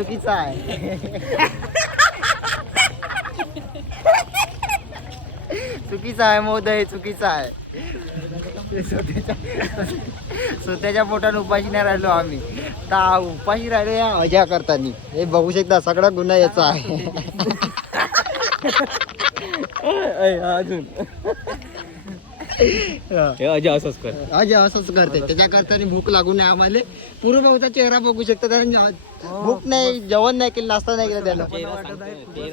चुकीचा आहे. चुकीचा आहे मोदय चुकीचा आहे. स्वतःच्या पोटात उपाशी नाही राहिलो आम्ही. तर उपाशी राहिलो या मजा करताना. हे बघू शकता सगळा गुन्हा याचा आहे. अजून. हा. अजय असंच कर. अजय असंच करते. त्याच्या करताना भूक लागू नये आम्हाला. पूर्ण भाऊचा चेहरा बघू शकता कारण भूक नाही जेवण नाही केलं नाश्ता नाही केला त्याला.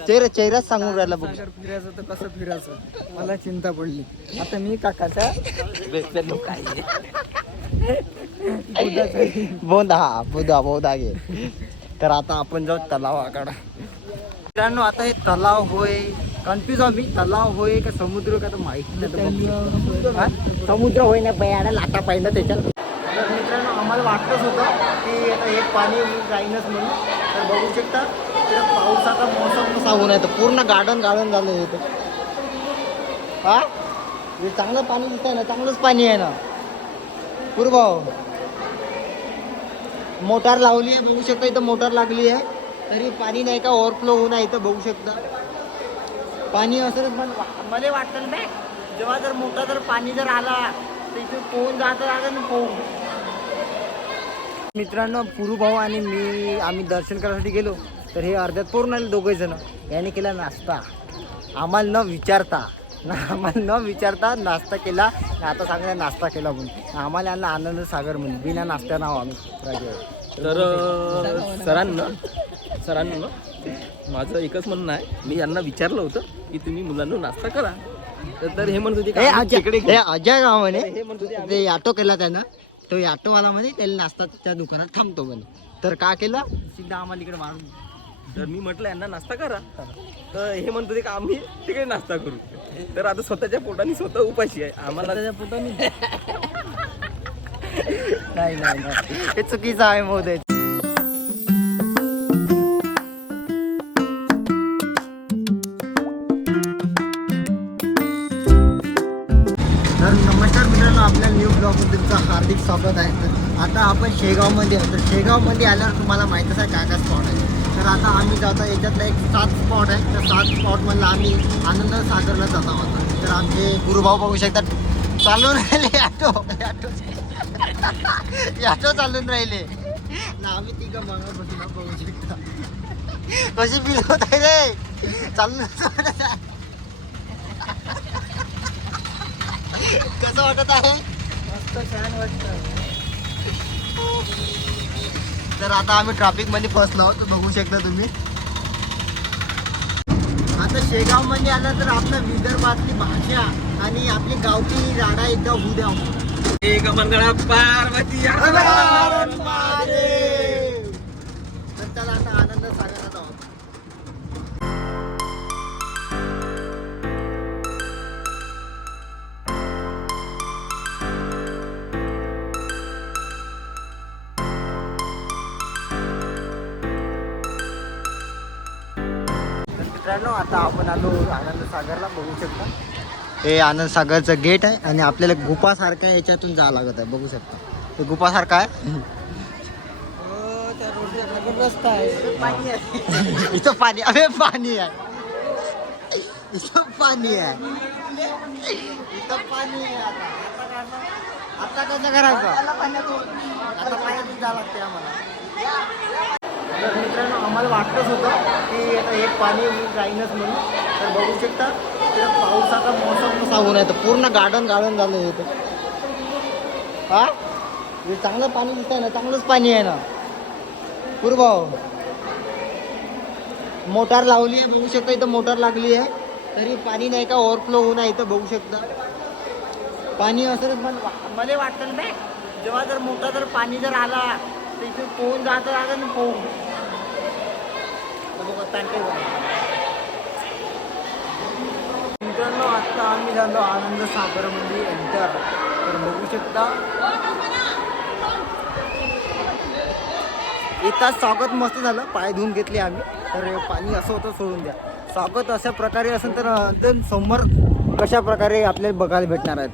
चेहरा चेहराच सांगून राहिला बघू. फिरायचं तर कसं फिरायचं? मला चिंता पडली. आता मी काकाच्या बोंदा हा बोधा बोधा घे. तर आता आपण जाऊ तलावाकडे. मित्रांनो आता हे तलाव होय. कन्फ्युज आहो मी तलाव होय का समुद्र का तर माहिती नाही? समुद्र होय ना बयाडा लाटा पाहिजे त्याच्यात. तर मित्रांनो आम्हाला वाटतच होतं की आता हे पाणी जाईनच म्हणून. तर बघू शकता पावसाचा मोसम कसा होऊन आहे तर पूर्ण गार्डन गार्डन झालं इथं हा? हे चांगलं पाणी दिसतंय ना चांगलंच पाणी आहे ना. पूर्भाव मोटार लावली आहे बघू शकता इथं मोटार लागली आहे. तरी पाणी नाही का ओव्हरफ्लो होऊन आहे इथं बघू शकता. पाणी असं पण मला वाटतं ना जेव्हा जर मोठा जर पाणी जर आला तर इथे पोहून जात राहतं ना पोहून. मित्रांनो पुरुभाऊ आणि मी आम्ही दर्शन करायसाठी गेलो तर हे अर्ध्यात पोरून आले दोघे जण. याने केला नाश्ता. आम्हाला न विचारता ना आम्हाला न विचारता नाश्ता केला आता सांगता नाश्ता केला म्हणून. आम्हाला यांना आनंद सागर म्हणून. बिना नाश्त्या नाव आम्ही. तर सरांना सरांना माझं एकच म्हणणं आहे मी यांना विचारलं होतं की तुम्ही मुलांना नाश्ता करा. तर- तर हे म्हणत होते का आम्ही तिकडे अजय गाव म्हणे म्हणत होते ते ऑटो केला त्यानं. तो ऑटोवाला म्हणे त्याला नाश्ताच्या दुकानात थांबतो म्हणे. तर का केलं? सीधा आम्हाला इकडे मारून. तर मी म्हटलं यांना नाश्ता करा. तर हे म्हणत होते का आम्ही तिकडे नाश्ता करू. तर आता स्वतःच्या पोटाने स्वतः उपाशी आहे. आम्हाला नाही नाही नाही. हे चुकीचं आहे मोदय तुमचं स्वागत आहे. आता आपण शेगावमध्ये आहोत. तर शेगावमध्ये आल्यावर तुम्हाला माहीतच आहे काय काय स्पॉट आहे. तर आता आम्ही जातो याच्यातला एक सात स्पॉट आहे. तर सात स्पॉटमधला आम्ही आनंद सागरला जात आहोत. तर आमचे गुरुभाऊ बघू शकतात. चालून राहिले ॲटो ॲटो ॲटो चालून राहिले. ना आम्ही तिघं मंगळ बघू शकता. कशी फील होत आहे रे? चालून कसं वाटत आहे? मस्त छान वाटतं. तर आता आम्ही ट्रॅफिकमध्ये फसलो आहोत बघू शकता तुम्ही. आता शेगावमध्ये आलं तर आपल्या विदर्भातली भाषा आणि आपली गावठी राडा एकदा होऊ द्या. पार्वती मित्रांनो आता आपण आलो आनंद सागरला बघू शकता. हे आनंद सागरचं गेट आहे आणि आपल्याला गुफासारख्या याच्यातून जावं लागत आहे बघू शकता. ते गुफासारखं आहे? हो त्या रोडच्या खाली रस्ता आहे. पाणी आहे. इथं पाणी अरे पाणी आहे. इथं पाणी आहे. इथं पाणी आहे आता. कसं करायचं? आता पाण्यातून जावं लागते आम्हाला. तर मित्रांनो आम्हाला वाटतंच होतं की आता हे पाणी जाईनच म्हणून. तर बघू शकता इकडे पावसाचा मोसम कसा होऊन आहे तर पूर्ण गार्डन गार्डन झालं होतं हा? हे चांगलं पाणी दिसतंय ना चांगलंच पाणी आहे ना. पूर्भाव मोटार लावली आहे बघू शकता इथं मोटार लागली आहे. तरी पाणी नाही का ओव्हरफ्लो होऊन आहे इथं बघू शकता. पाणी असं पण मला वाटतं ना जेव्हा जर मोठा जर पाणी जर आला तर इथे पोहून जात राहतं ना पोहून. तर मित्रांनो आत्ता आम्ही झालो आनंद सागरमध्ये एंटर तर बघू शकता येताच स्वागत मस्त झालं. पाय धुवून घेतले आम्ही. तर पाणी असं होतं सोडून द्या. स्वागत अशा प्रकारे असेल तर समोर कशा प्रकारे आपल्याला बघायला भेटणार आहेत?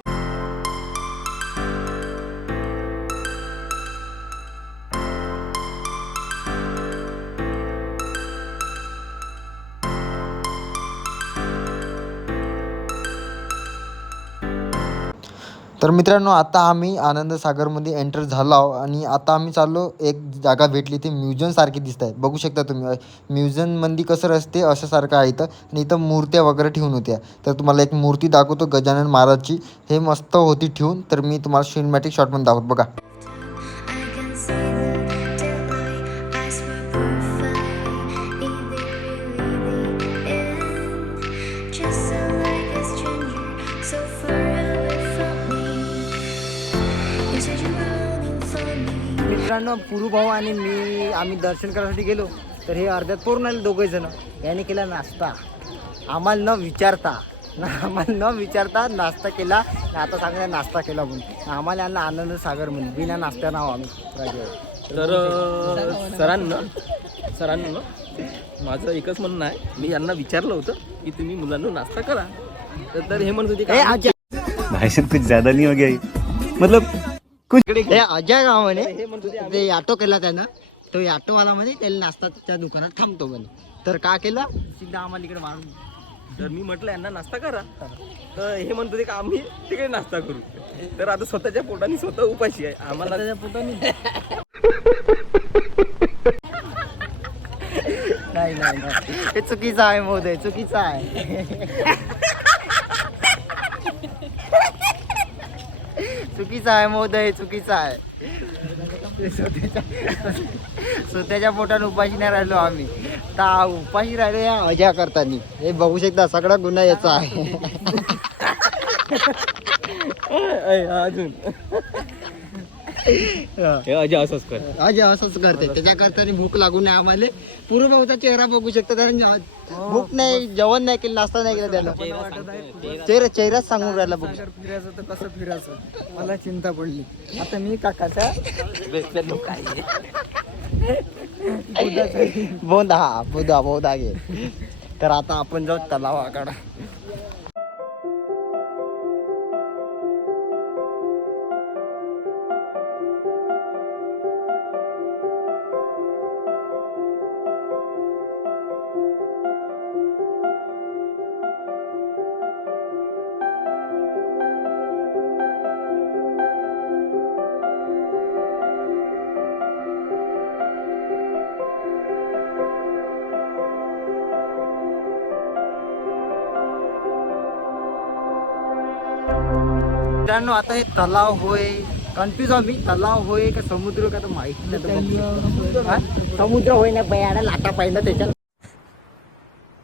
तर मित्रांनो आता आम्ही आनंद सागरमध्ये एंटर झालो आहो आणि आता आम्ही चाललो एक जागा भेटली ती म्युझियमसारखी दिसत आहे. बघू शकता तुम्ही म्युझियममध्ये कसं रस्ते अशा सारखं आहे इथं आणि इथं मूर्त्या वगैरे ठेवून होत्या. तर तुम्हाला एक मूर्ती दाखवतो गजानन महाराजची. हे मस्त होती ठेवून तर मी तुम्हाला सिनेमॅटिक शॉटमध्ये दाखवतो. बघा. पुरू भाऊ आणि मी आम्ही दर्शन करायसाठी गेलो. तर हे अर्ध्यात पूर्ण आले दोघे जण. याने केला नाश्ता. आम्हाला न विचारता ना आम्हाला न विचारता नाश्ता केला. ना आता सांगता नाश्ता केला म्हणून. आम्हाला यांना आनंद सागर म्हणून. बिना नाश्ता नाव आम्ही. तर सरांना सरांना माझं एकच म्हणणं आहे. मी यांना विचारलं होतं की तुम्ही मुलांना नाश्ता करा. तर- तर हे म्हणत होते ए, की अजय भाई साहब कुछ ज्यादा नहीं हो गया ये? मतलब हे अजय गाव म्हणे हे ते ऑटो केला त्यानं. तो ऑटोवाला म्हणे त्याला नाश्ताच्या दुकानात थांबतो म्हणे. तर का केलं? सीधा आम्हाला इकडे मारून. तर मी म्हटलं यांना नाश्ता करा. तर हे म्हणत होते की आम्ही तिकडे नाश्ता करू. तर आता स्वतःच्या पोटाने स्वतः उपाशी आहे. आम्हाला त्याच्या पोटाने? नाही नाही नाही. हे चुकीचं आहे मोदय चुकीचं आहे. चुकीचं आहे मोदय चुकीचं आहे. स्वतःच्या पोटाने उपाशी नाही राहिलो आम्ही. तर उपाशी राहिलो या अजा करताना. हे बघू शकता सगळा गुन्हा याचा आहे. अजून. अजय असंच कर. अजय असंच करते. त्याच्या करताना भूक लागू नये आम्हाला. पूर्व भाऊचा चेहरा बघू शकता कारण भूक नाही जेवण नाही केलं नाश्ता नाही केला त्यानं चेहरा चेहराच सांगून राहिला बघू. फिरायचं तर कसं फिरायचं मला चिंता पडली. आता मी काकाचा बोंदा हा बोधा बोधा घे. तर आता आपण जाऊ तलावाकडं. मित्रांनो आता हे तलाव होय. कन्फ्युज आम्ही तलाव होय का समुद्र? का तर माहिती नाही. हा? समुद्र होय ना बयाडा लाटा पाहिजे त्याच्यात.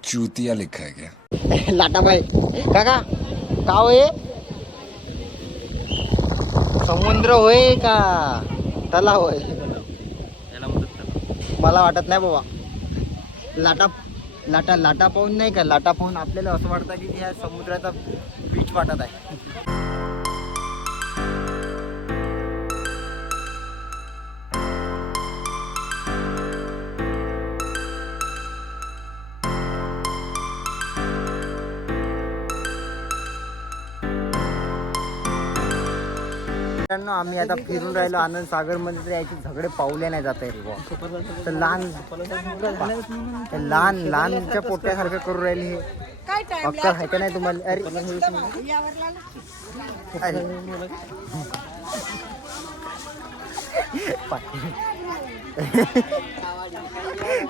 चूतिया लिखा है क्या? लाटा पाय काका का होय? समुद्र होय का तलाव होय? मला वाटत नाही बाबा. लाटा लाटा लाटा पाहून नाही का? लाटा पाहून आपल्याला असं वाटतं की ह्या समुद्राचा बीच वाटत आहे. मित्रांनो आम्ही आता फिरून राहिलो आनंद सागरमध्ये तर याचे झगडे पावले नाही जात आहे. तर लहान लहान लहानच्या पोट्यासारखं करू राहिले हे. अक्कल आहे का नाही तुम्हाला? अरे. अरे.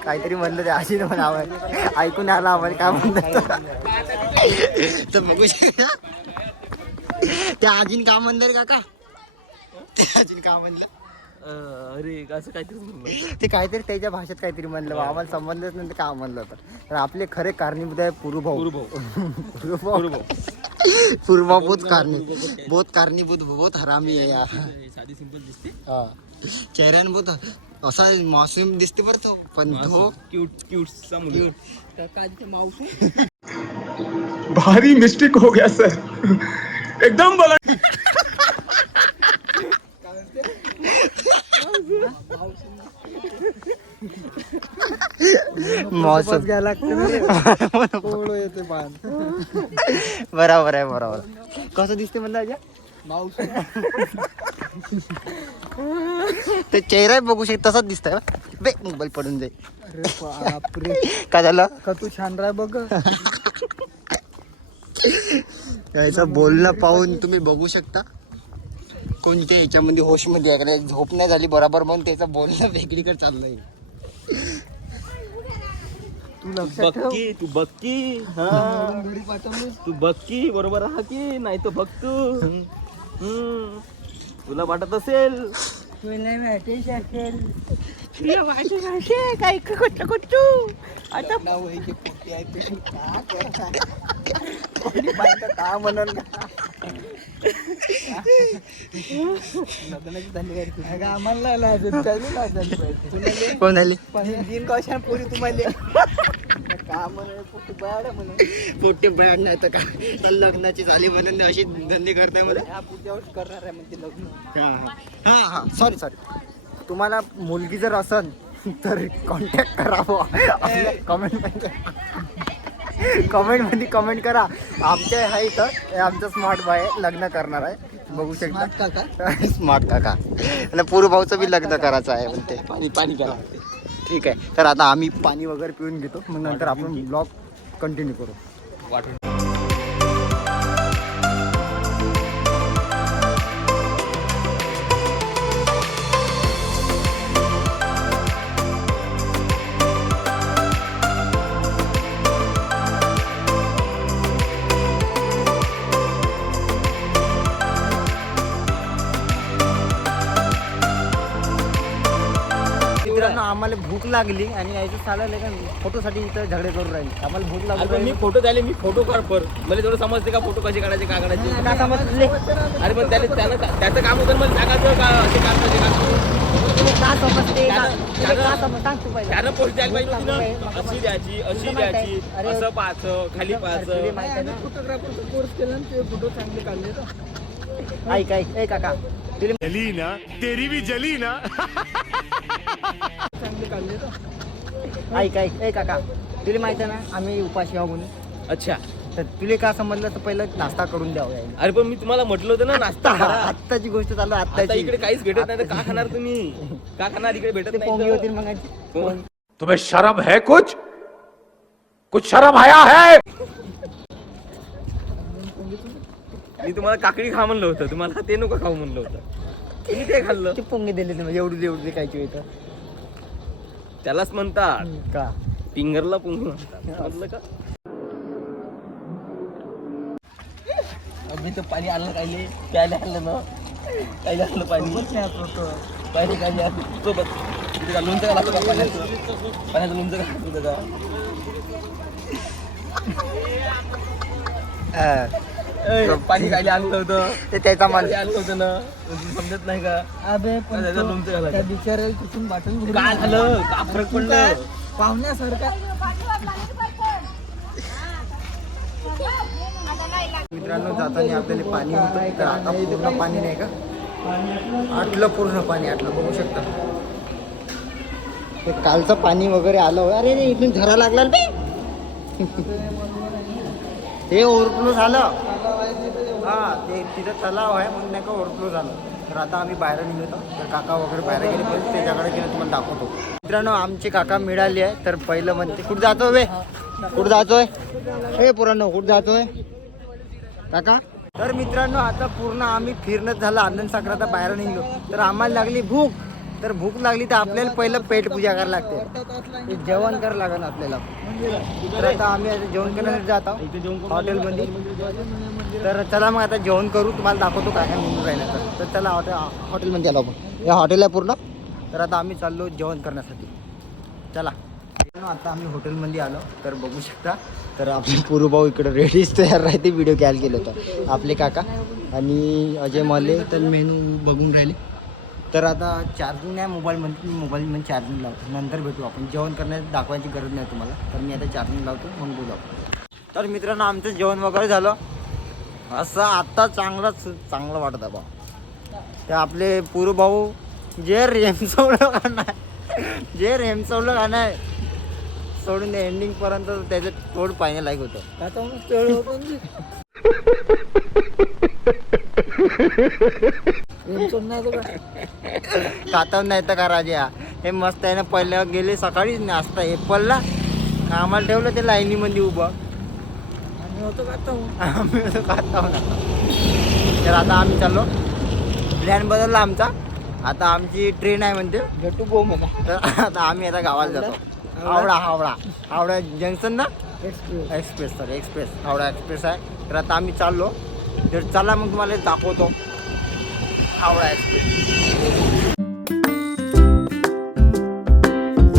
काहीतरी म्हणलं ते आजी म्हणावं. ऐकून आला आम्हाला काय म्हणतात तर बघू शकता. त्या आजीन का म्हणलं काका? आजीन का म्हणलं? अं, अरे असं काहीतरीच म्हणलं ते काहीतरी त्याच्या भाषेत काहीतरी म्हणलं बा, आम्हाला संबंधच नाही ते का म्हणलं होतं? तर आपले खरे कारणीभूत आहे पुरुभाऊ गुरुभाऊ पुरुभाऊ गुरुभाऊ पूर्वा बहुत कारणी बहुत कारणीभूत. बहुत हरामी आहे यार साधी सिंपल दिसते. हा. चेहऱ्याने बहुत असा मासूम दिसते बरं तो पण तो क्यूट क्यूट सा मुलगा. भारी मिस्टेक हो गया सर एकदम बला. मौसम. घ्यायला लागते पोळो येते पान बरोबर आहे बरोबर. कसं दिसते म्हणलं अजय ते चेहरा बघू शकत तसाच दिसतंय बा. मोबाईल पडून जाईल. बापरे. काय झालं? का तू छान राह बघ. याचं बोलणं पाहून तुम्ही बघू शकता. कोणत्या याच्यामध्ये होशमध्ये आहे? झोप नाही झाली बरोबर म्हणून त्याचं बोलणं वेगळीकडे चाललंय. तू बक्की तू बक्की हा. तू बक्की बरोबर राहा की नाही तर बघ तू. हम्म. तुला वाटत असेल? तुला असेल आता वयचे पोटे आहे ते का करणार? कोणी का म्हणून. लग्नाची झाली अगं आम्हाला पाहिजे. तुला कोण आली पण दिन कशा पोरी तुम्हाला? का म्हणून? पोटी म्हणून. पोटे ब्रँड नाही तर का? तर लग्नाची झाली म्हणून अशी धंदे करताय मला पुढच्या वर्षी करणार आहे म्हणते लग्न. हा हा. सॉरी सॉरी तुम्हाला मुलगी जर असन तर कॉन्टॅक्ट करावं. कमेंटमध्ये कमेंटमध्ये कमेंट करा. आमच्या हा इथं आमचं स्मार्ट बॉय लग्न करणार आहे. बघू शकता. काका? स्मार्ट काका. आणि पूर्व भाऊचं बी लग्न करायचं आहे म्हणते. पाणी पाणी करा. ठीक आहे. तर आता आम्ही पाणी वगैरे पिऊन घेतो. मग नंतर आपण ब्लॉग कंटिन्यू करू. वाटून आम्हाला भूक लागली आणि यायचं चाललं का फोटोसाठी इथं झगडे करून राहिले. आम्हाला भूक अरे पण मी लागली फोटो झाले मी फोटो काढ पर. मला तेवढं समजते का फोटो कसे काढायचे का काढायचे? का समजले अरे पण त्याला त्यानं त्याचं काम होतं मला सांगायचं का असे काम काम का समजते? त्यानं- तू. त्यानं पोस्ट द्यायला पाहिजे अशी द्यायची अशी. द्यायची असं खाली? फोटोग्राफरचा कोर्स केला ते फोटो चांगले काढले ऐक ऐक. ए काका. जली ना तेरी भी जली ना ऐक ऐक ए काका तुला माहीत आहे ना आम्ही उपाशी आहो म्हणून. अच्छा. तर तुला का समजलं तर पहिलं नाश्ता करून द्यावं यायला. अरे पण मी तुम्हाला म्हटलं होतं ना नाश्ता करा. आत्ताची गोष्ट चालू आहे, आता आत्ताची. इकडे काहीच भेटत नाही तर का खाणार तुम्ही? का खाणार? इकडे भेटत ते पोंगी नाही होती तर? मग? तुम्हें शर्म है कुछ? कुछ शर्म आया है? मी तुम्हाला काकडी खा म्हणलं होतं तुम्हाला ते नको खाऊ म्हणलं होतं. तुम्ही ते खाल्लं. ते पोंगे दिले ते म्हणजे एवढी एवढी खायची होतं त्यालाच म्हणतात. का? फिंगरला पुंग म्हणतात. समजलं का? अभि तर पाणी आणलं कायले प्यायला आणलं ना. कायले आणलं पाणी. पाणी काय आणलं. सोबत. तिथे का लोणचं घालायचं का पाण्याचं? पाण्याचं लोणचं घालायचं त्याचा हा. पाणी कायले आणलं होतं. ते त्याचा मान कायले आणलं होतं ना. समजत नाही का? अबे पण त्याचं तो- लोणचं त्या बिचाऱ्याला तिथून बाटल काय झालं? का फरक पडलं? पाहुण्यासारखा? मित्रांनो जाताना आपल्याला पाणी होतं. तर आता पूर्ण पाणी नाही का? आटलं पूर्ण पाणी आटलं. बघू शकता. ते कालचं पाणी वगैरे आलं. अरे रे इथून झरा लागला. हे ओव्हरफ्लो झालं. हा ते तिथं तलाव आहे म्हणून नाही का ओव्हरफ्लो झालं. तर आता आम्ही बाहेर निघतो तर काका वगैरे बाहेर गेले पण त्याच्याकडे गेले तुम्हाला दाखवतो. मित्रांनो आमचे काका मिळाले आहे तर पहिलं म्हणते कुठं जातोय बे? कुठं जातोय? हे पुराणो कुठं जातोय? काका? तर मित्रांनो आता पूर्ण आम्ही फिरणंच झालं आनंद साखराचा बाहेर निघलो. तर आम्हाला लागली भूक. तर भूक लागली तर आपल्याला पहिलं पेट पूजा करायला लागते. जेवण करावं लागेल आपल्याला. तर आता आम्ही आता जेवण करण्यासाठी जात आहोत. हॉटेलमध्ये. तर चला मग आता जेवण करू. तुम्हाला दाखवतो काय काय म्हणून राहिलं तर. तर चला हॉटेल हॉटेलमध्ये आलो आपण. या हॉटेल आहे पूर्ण. तर आता आम्ही चाललो जेवण करण्यासाठी. चला. आता आम्ही हॉटेलमध्ये आलो. तर बघू शकता. तर आपले पूर्वभाऊ इकडे रेडीच तयार राहते. व्हिडिओ कॅल केलं होतं. आपले काका आणि अजय मले तर मेनू बघून राहिले. तर आता चार्जिंग नाही मोबाईलमध्ये मी मोबाईलमध्ये चार्जिंग लावतो. नंतर भेटू आपण. जेवण करण्यात दाखवायची गरज नाही तुम्हाला. तर मी आता चार्जिंग लावतो मग बोलू आपण. तर मित्रांनो आमचं जेवण वगैरे झालं. असं आत्ता चांगलंच चांगलं वाटत आहे बा. ते आपले पूर्वभाऊ जे रेमसवलं गाणं आहे जे रेमसवलं गाणं आहे सोडून एंडिंग पर्यंत त्याचं तोड पाहिजे लायक होतं. आता मग होतं काताव नाही तर का राजा हे मस्त आहे ना पहिल्या गेले सकाळीच नाश्ता एप्पलला आम्हाला ठेवलं ते लाईनीमध्ये उभं. आणि होतं आता आम्ही काताव ना. तर आता आम्ही चाललो. प्लॅन बदलला आमचा. आता आमची ट्रेन आहे म्हणते. बो मला. तर आता आम्ही आता गावाला जातो. हावडा हावडा हावडा जंक्शन ना? Express express sir express Howrah express आहे. तर आता आम्ही चाललो. तर चला मग तुम्हाला दाखवतो. हावडा एक्सप्रेस